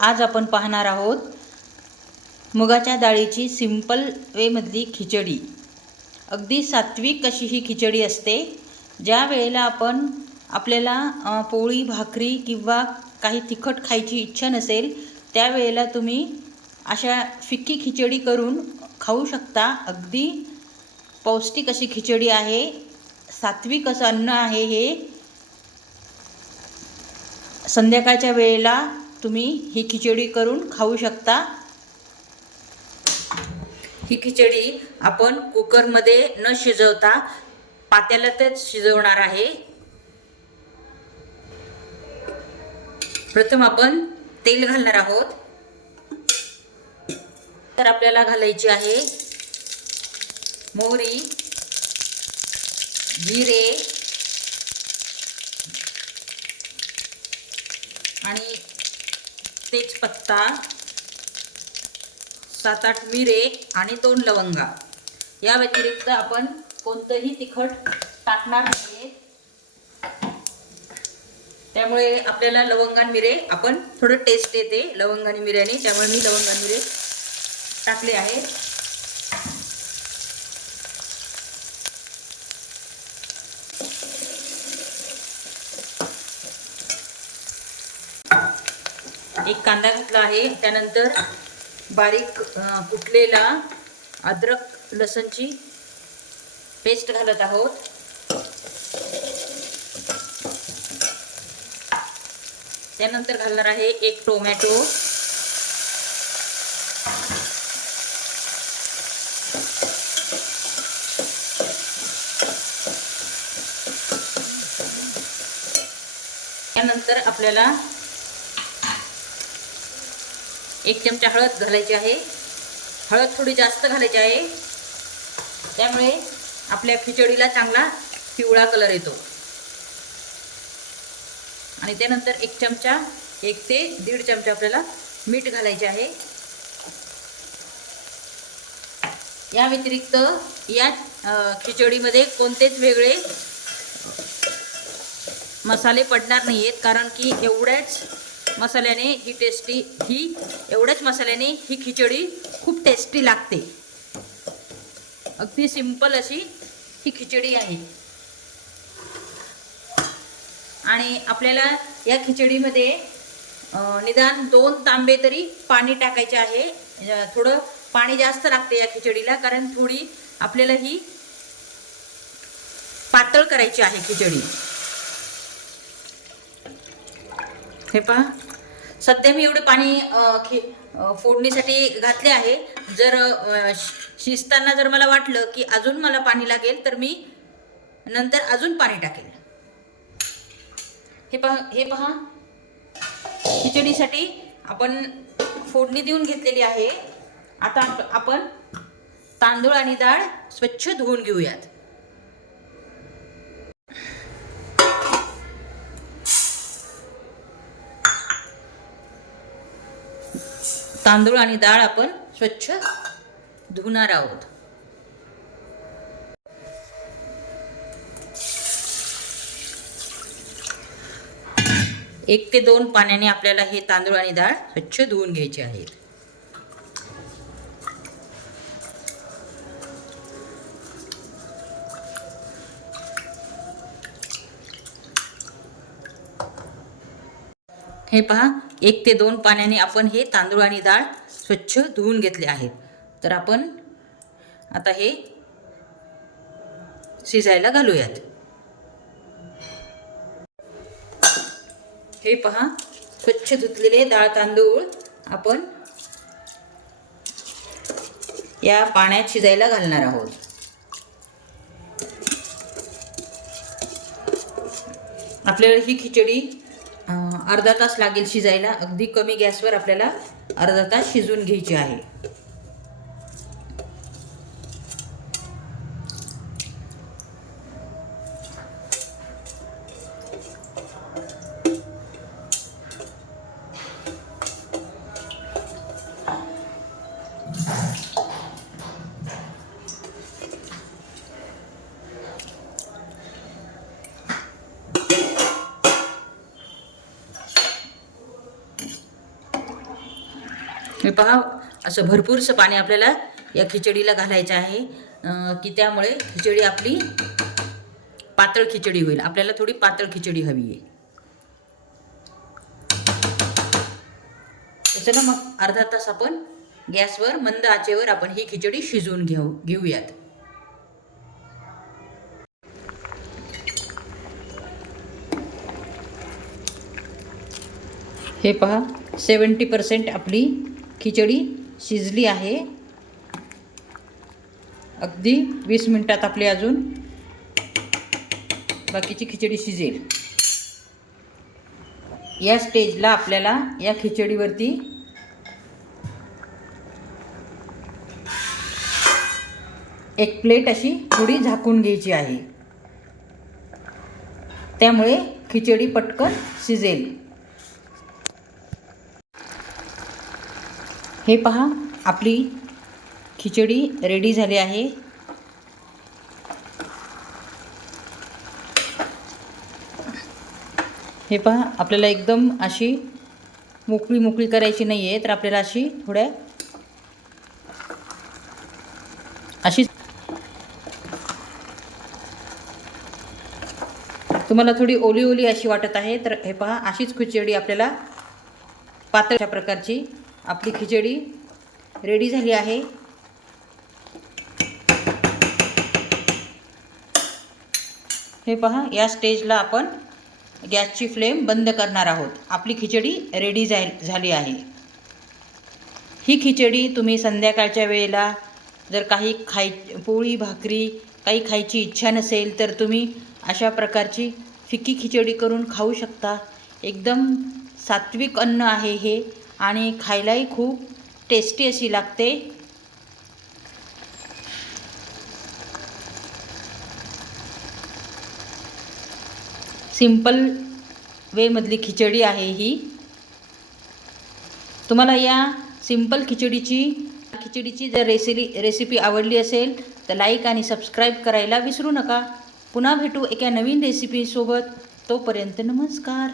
आज आपण पाहणार आहोत मुगाच्या डाळीची सिंपल वेमधली खिचडी। अगदी सात्विक अशी ही खिचडी असते। ज्या वेळेला आपल्याला पोळी भाकरी किंवा काही तिखट खायची इच्छा नसेल त्यावेळेला तुम्ही अशा फिक्की खिचडी करून खाऊ शकता। अगदी पौष्टिक अशी खिचडी आहे, सात्विक असं अन्न आहे हे। संध्याकाळच्या वेळेला तुम्ही ही खिचडी करून खाऊ शकता। ही खिचडी आपण कुकरमध्ये न शिजवता पातेल्यातच शिजवणार आहे। प्रथम आपण तेल घालणार आहोत। तर आपल्याला घालायची आहे मोहरी, जिरे आणि तेजपत्ता, 7-8 मिरे आणि 2 लवंगा। या व्यतिरिक्त आपण कोणतंही तिखट टाकणार नाही, त्यामुळे आपल्याला लवंग आणि मिरे आपण थोडं टेस्ट येते लवंग आणि मिऱ्याने, त्यामुळे मी लवंग आणि मिरे टाकले आहेत। एक कांदा घातला आहे, त्यानंतर बारीक कुटलेला अद्रक लसूणची पेस्ट घालत आहोत। त्यानंतर घालणार आहे 1 टोमॅटो, त्यानंतर आपल्याला 1 चमचा हळद घालायची आहे। हळद थोडी जास्त घालायची आहे, त्यामुळे आपल्या खिचडीला चांगला पिवळा कलर येतो। आणि त्यानंतर 1 ते 1.5 चमचा आपल्याला मीठ घालायचे आहे। या व्यतिरिक्त या खिचडीमध्ये कोणतेच वेगळे मसाले पडणार नाही आहेत, कारण की एवढ्याच मसाल्याने ही खिचडी खूप टेस्टी लागते। अगदी सिंपल अशी ही खिचडी आहे। आणि आपल्याला या खिचडीमध्ये निदान 2 तांबे तरी पाणी टाकायचे आहे। थोडं पाणी जास्त लागते या खिचडीला, कारण थोडी आपल्याला ही पातळ करायची आहे खिचडी। हे पहा, सध्या मी एवढे पाणी फोडणीसाठी घातले आहे। जर शिजताना जर मला वाटलं की अजून मला पाणी लागेल तर मी नंतर अजून पाणी टाकेल। हे पहा खिचडीसाठी आपण फोडणी देऊन घेतलेली आहे। आता आपण तांदूळ आणि डाळ स्वच्छ धुवून घेऊयात। तांदूळ आणि डाळ आपण स्वच्छ धुणार आहोत। 1 ते 2 पाण्याने आपल्याला हे तांदूळ आणि डाळ स्वच्छ धुवून घ्यायचे आहेत। हे पहा, 1 ते 2 पाण्याने आपण हे तांदूळ आणि डाळ स्वच्छ धुवून घेतले आहेत। तर आपण आता हे शिजायला घालूयात। हे पहा, स्वच्छ धुतलेले डाळ तांदूळ आपण या पाण्यात शिजायला घालणार आहोत। आपल्याला ही खिचडी अर्धा तास लागेल शिजायला। अगदी कमी गॅसवर आपल्याला अर्धा तास शिजवून घ्यायची आहे। हे पहा, असं भरपूरसं पाणी आपल्याला या खिचडीला घालायचं आहे की त्यामुळे खिचडी आपली पातळ खिचडी होईल. आपल्याला थोडी पातळ खिचडी हवी आहे. चला मग अर्धा तास आपण गॅसवर मंद आचेवर आपण ही खिचडी शिजवून घेऊयात. हे पहा, 70% आपली खिचडी शिजली आहे. अगदी 20 मिनिटात आपली अजून बाकीची खिचडी शिजेल. या स्टेजला आपल्याला या खिचडीवरती एक प्लेट अशी थोडी झाकून घ्यायची आहे, त्यामुळे खिचडी पटकन शिजेल. हे पहा, आपली खिचडी रेडी झाली आहे. हे पहा, आपल्याला एकदम अशी मोकळी मोकळी करायची नाही आहे, तर आपल्याला अशी थोड्या अशी तुम्हाला थोडी ओली ओली अशी वाटत आहे, तर हे पहा, अशीच खिचडी आपल्याला पातळ अशा प्रकारची आपली खिचडी रेडी झाली आहे. हे पहा, या स्टेजला आपण गॅसची फ्लेम बंद करणार आहोत. आपली खिचडी रेडी झाली आहे. ही खिचडी तुम्ही संध्याकाळच्या वेळेला जर काही पोळी भाकरी काही खायची इच्छा नसेल तर तुम्ही अशा प्रकारची फिकी खिचडी करून खाऊ शकता. एकदम सात्विक अन्न आहे हे आणि खायलाही खूप टेस्टी अशी लागते. सिंपल वेमधली खिचडी आहे ही. तुम्हाला या सिंपल खिचडीची जर रेसिपी आवडली असेल तर लाईक आणि सबस्क्राईब करायला विसरू नका. पुन्हा भेटू एका नवीन रेसिपीसोबत. तोपर्यंत नमस्कार.